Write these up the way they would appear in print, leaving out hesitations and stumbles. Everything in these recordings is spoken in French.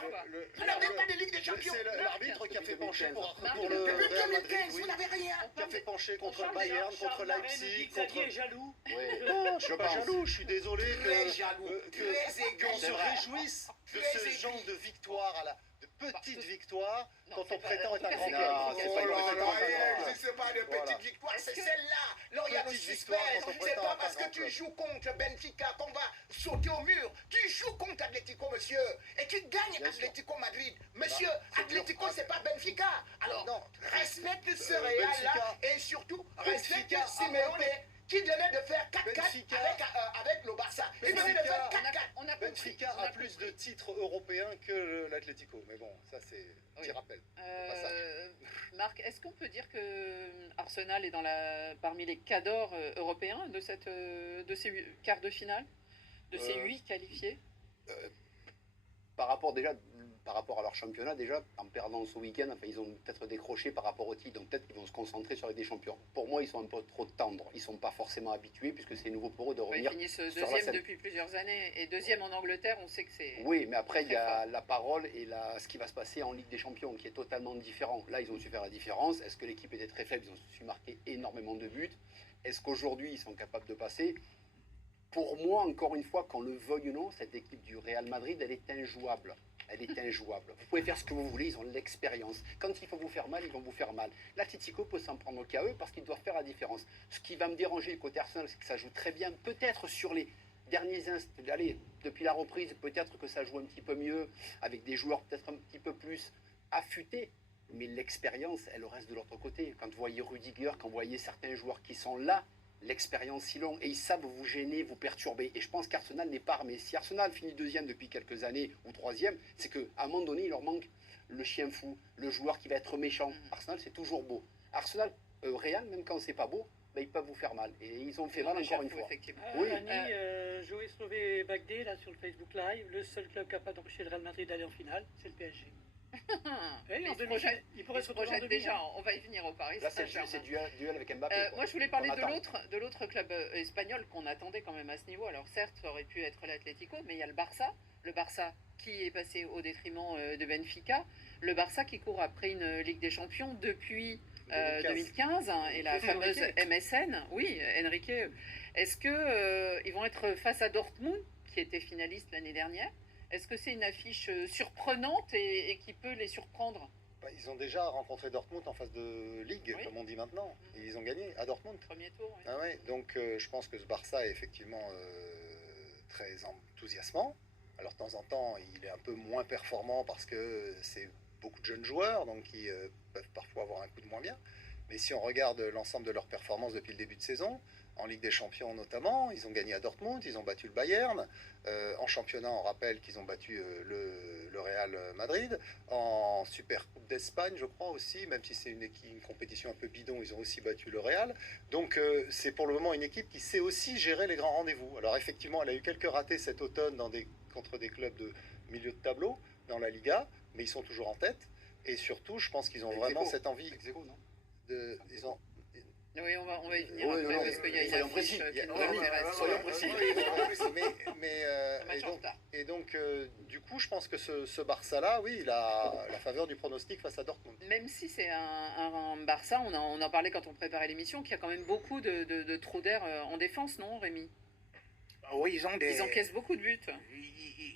quoi. Vous n'avez pas de Ligue des Champions. C'est l'arbitre qui a fait pencher pour Marc, le Depuis Real Madrid, 2015, oui. vous n'avez rien. Qui a fait pencher contre Charles- le Bayern, Charles contre Marraine Leipzig, dit que Xavier contre... est jaloux. Non, je suis pas jaloux, je suis désolé Très jaloux, très qu'on se égoïste. réjouisse de Très ce égoïste. genre de victoire, de petites victoires, Non, quand c'est on pas- prétend être un c'est grand pas- club. Non, C'est Oh pas une là prétendance là, à un grand club. c'est pas de Voilà. petites victoires, c'est Est-ce que- celle-là. Là, il y a le Petite suspense. victoire quand on C'est prétend pas être parce un que grand tu club. joues contre Benfica qu'on va sauter au mur. Tu joues contre Atlético, monsieur. Et tu gagnes Bien sûr. Atlético Madrid. Monsieur, c'est Atlético, dur. c'est pas Benfica. Alors, Non. respecte ce Real-là Benfica. et surtout, respecte Benfica. Simeone qui venait de faire 4-4 Benfica. avec le Barça. Il venait de faire 4-4. On a compris. Benfica on a plus de titres européens que l'Atlético. Mais bon, ça c'est un petit Oui. rappel. Marc, est-ce qu'on peut dire que Arsenal est parmi les cadors européens de ces quarts de finale, de ces 8 qualifiés? Par rapport à leur championnat, déjà, en perdant ce week-end, enfin, ils ont peut-être décroché par rapport au titre, donc peut-être qu'ils vont se concentrer sur les des champions. Pour moi, ils sont un peu trop tendres. Ils ne sont pas forcément habitués, puisque c'est nouveau pour eux de Ils revenir. finissent sur la deuxième scène. depuis plusieurs années. Et deuxième en Angleterre, on sait que c'est... Oui, mais après, il y très a fort. la parole et ce qui va se passer en Ligue des Champions, qui est totalement différent. Là, ils ont su faire la différence. Est-ce que l'équipe était très faible? Ils ont su marquer énormément de buts. Est-ce qu'aujourd'hui, ils sont capables de passer? Pour moi, encore une fois, qu'on le veuille ou non, cette équipe du Real Madrid, elle est injouable. Elle est injouable. Vous pouvez faire ce que vous voulez, ils ont l'expérience. Quand il faut vous faire mal, ils vont vous faire mal. L'Atlético peut s'en prendre qu'à eux parce qu'ils doivent faire la différence. Ce qui va me déranger côté Arsenal, c'est que ça joue très bien. Peut-être sur les derniers instants, allez, depuis la reprise, peut-être que ça joue un petit peu mieux, avec des joueurs peut-être un petit peu plus affûtés. Mais l'expérience, elle reste de l'autre côté. Quand vous voyez Rudiger, quand vous voyez certains joueurs qui sont là, l'expérience si longue, et ils savent vous gêner, vous perturber. Et je pense qu'Arsenal n'est pas armé. Si Arsenal finit deuxième depuis quelques années, ou troisième, c'est qu'à un moment donné, il leur manque le chien fou, le joueur qui va être méchant. Arsenal, c'est toujours beau. Arsenal, Real, même quand c'est pas beau, ben, ils peuvent vous faire mal. Et ils ont fait mal encore une fois. Effectivement. Oui. Annie, Joey Slové Bagdé, là, sur le Facebook Live, le seul club capable d'empêcher le Real Madrid d'aller en finale, c'est le PSG. Mais en il se demi- projette, il pourrait il se se retrouver en projette demi, déjà, hein. on va y venir au Paris Là, c'est Saint-Germain. duel avec Mbappé. quoi. Moi, je voulais parler On attend. de l'autre club espagnol qu'on attendait quand même à ce niveau. Alors certes, ça aurait pu être l'Atlético, mais il y a le Barça qui est passé au détriment de Benfica, le Barça qui court après une Ligue des Champions depuis 2015 hein, et la Enrique. fameuse MSN. Oui, Enrique. Est-ce que ils vont être face à Dortmund, qui était finaliste l'année dernière? Est-ce que c'est une affiche surprenante et qui peut les surprendre? Bah, ils ont déjà rencontré Dortmund en phase de Ligue, Oui. comme on dit maintenant. Et ils ont gagné à Dortmund. Premier tour, oui. Ah ouais, donc je pense que ce Barça est effectivement très enthousiasmant. Alors de temps en temps, il est un peu moins performant parce que c'est beaucoup de jeunes joueurs, donc ils peuvent parfois avoir un coup de moins bien. Mais si on regarde l'ensemble de leurs performances depuis le début de saison, en Ligue des Champions notamment, ils ont gagné à Dortmund, ils ont battu le Bayern. En championnat, on rappelle qu'ils ont battu le Real Madrid. En Super Coupe d'Espagne, je crois aussi, même si c'est une compétition un peu bidon, ils ont aussi battu le Real. Donc c'est pour le moment une équipe qui sait aussi gérer les grands rendez-vous. Alors effectivement, elle a eu quelques ratés cet automne contre des clubs de milieu de tableau dans la Liga, mais ils sont toujours en tête. Et surtout, je pense qu'ils ont vraiment cette envie Ex-aequo, non ils ont Oui, on va y venir Oui, après, non, parce qu'il y a une soyons affiche précis. qui nous Oui, intéresse. soyons précis. Match en retard. Et donc, du coup, je pense que ce Barça-là, oui, il a la faveur du pronostic face à Dortmund. Même si c'est un Barça, on en parlait quand on préparait l'émission, qu'il y a quand même beaucoup de trous d'air en défense, non, Rémi? Oui, Ils encaissent beaucoup de buts.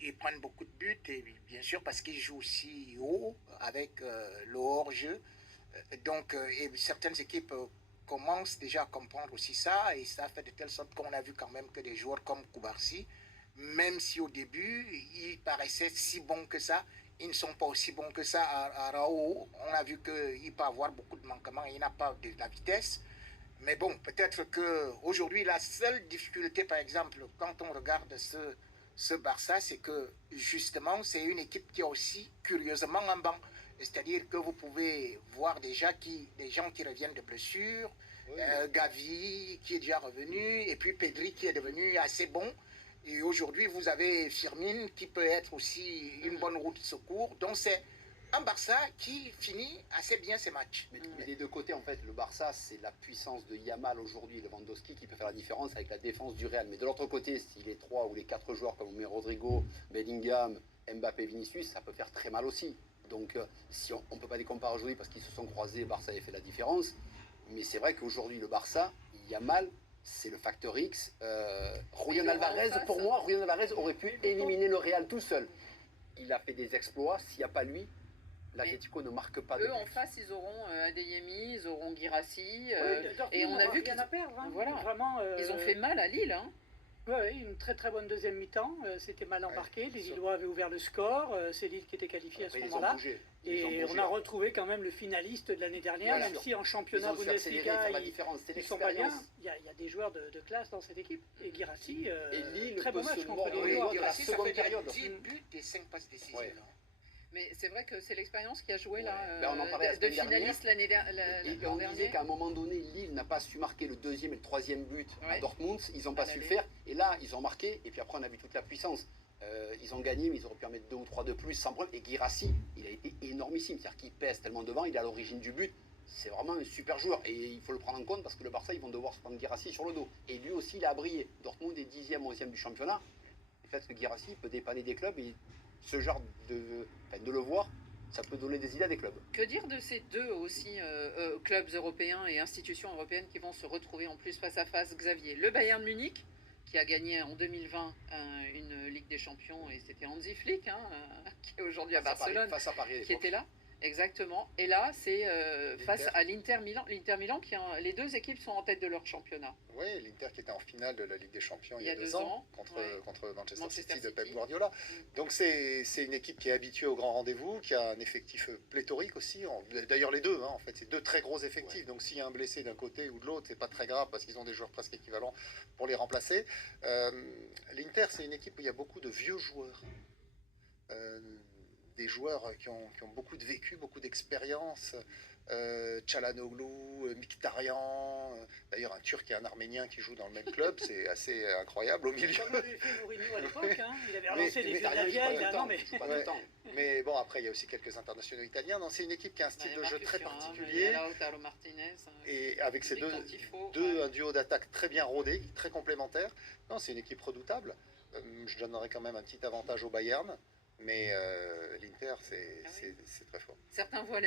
Ils prennent beaucoup de buts, et bien sûr parce qu'ils jouent aussi haut avec le hors-jeu. Et certaines équipes commencent déjà à comprendre aussi ça, et ça fait de telle sorte qu'on a vu quand même que des joueurs comme Koubarsi, même si au début ils paraissaient si bons que ça, ils ne sont pas aussi bons que ça à Raoult. On a vu qu'il peut avoir beaucoup de manquements, il n'a pas de la vitesse. Mais bon, peut-être qu'aujourd'hui, la seule difficulté, par exemple, quand on regarde ce Barça, c'est que justement, c'est une équipe qui a aussi curieusement un banc. C'est-à-dire que vous pouvez voir déjà des gens qui reviennent de blessures, Oui. Gavi qui est déjà revenu, et puis Pedri qui est devenu assez bon. Et aujourd'hui, vous avez Firmine qui peut être aussi une bonne route de secours. Donc c'est un Barça qui finit assez bien ses matchs. Mais des deux côtés, en fait, le Barça, c'est la puissance de Yamal aujourd'hui, Lewandowski, qui peut faire la différence avec la défense du Real. Mais de l'autre côté, si les 3 ou les 4 joueurs comme Rodrigo, Bellingham Mbappé, Vinicius, ça peut faire très mal aussi. Donc, si on ne peut pas les comparer aujourd'hui parce qu'ils se sont croisés, Barça avait fait la différence. Mais c'est vrai qu'aujourd'hui, le Barça, il y a mal, c'est le facteur X. Julián Alvarez, pour moi, Julián Alvarez aurait pu éliminer le Real tout seul. Il a fait des exploits. S'il n'y a pas lui, l'Atlético ne marque pas de Eux, en but. face, ils auront Adeyemi, ils auront Guirassy. Dortmund et on a vu rien qu'ils à perdre. Hein. voilà. Vraiment, ils ont fait mal à Lille. Hein. Ouais, une très très bonne deuxième mi-temps. C'était mal embarqué. Les Lillois avaient ouvert le score. C'est Lille qui était qualifié à ce Après, moment-là. Ils ont Et bougé, on a là. retrouvé quand même le finaliste de l'année dernière, Bien même sûr. si en championnat Ils ont su accélérer, Bundesliga, faire la différence. C'est ils sont pas bien. l'expérience. Il y a des joueurs de classe dans cette équipe. Et Guirassy, Et Lille très bon peut match se contre mordre les les Lillois. doigts de la Guirassy, ça seconde fait bien période. 10 buts et 5 passes décisives. Ouais. hein. Mais c'est vrai que c'est l'expérience qui a joué là, Ben, on en parlait la de semaine finaliste l'année Et l'an on disait dernier. qu'à un moment donné, Lille n'a pas su marquer le deuxième et le troisième but à Ouais. Dortmund. Ils n'ont pas À su le l'aller. faire. Et là, ils ont marqué. Et puis après, on a vu toute la puissance. Ils ont gagné, mais ils auraient pu en mettre 2 ou 3 de plus sans problème. Et Guirassy, il a été énormissime. C'est-à-dire qu'il pèse tellement devant, il est à l'origine du but. C'est vraiment un super joueur. Et il faut le prendre en compte parce que le Barça, ils vont devoir se prendre Guirassy sur le dos. Et lui aussi, il a brillé. Dortmund est 10e, 11e du championnat. Le fait que Guirassy peut dépanner des clubs et ce genre de le voir, ça peut donner des idées à des clubs. Que dire de ces deux aussi clubs européens et institutions européennes qui vont se retrouver en plus face à face, Xavier? Le Bayern Munich, qui a gagné en 2020 une Ligue des Champions, et c'était Hansi Flick, qui est aujourd'hui à Barcelone, Face à Paris, à qui l'époque. était là. Exactement. Et là, c'est face L'Inter. à l'Inter Milan. L'Inter Milan, les deux équipes sont en tête de leur championnat. Oui, l'Inter qui était en finale de la Ligue des Champions il y a 2 2 ans contre, ouais. contre Manchester Manchester City de Pep City. Guardiola. Mm. Donc c'est une équipe qui est habituée au grand rendez-vous, qui a un effectif pléthorique aussi. D'ailleurs les deux, en fait, c'est 2 très gros effectifs. Ouais. Donc s'il y a un blessé d'un côté ou de l'autre, c'est pas très grave parce qu'ils ont des joueurs presque équivalents pour les remplacer. L'Inter, c'est une équipe où il y a beaucoup de vieux joueurs. Des joueurs qui ont beaucoup de vécu, beaucoup d'expérience. Çalhanoğlu, Mkhitaryan, d'ailleurs un Turc et un Arménien qui jouent dans le même club, c'est assez incroyable au milieu. Comme l'avait fait Mourinho à l'époque, il avait relancé les mais vieux de la Mkhitaryan, il joue pas vieille. tout le Non, temps, mais il joue pas Ouais. tout le temps. Mais bon, après il y a aussi quelques internationaux italiens. Donc c'est une équipe qui a un style de jeu Marcus très Thuram, particulier Lautaro Martinez. et avec ces et deux, quand il faut, un duo d'attaque très bien rodé, très complémentaire. Non, c'est une équipe redoutable. Je donnerais quand même un petit avantage au Bayern, mais l'Inter Ah oui. c'est très fort. Certains voient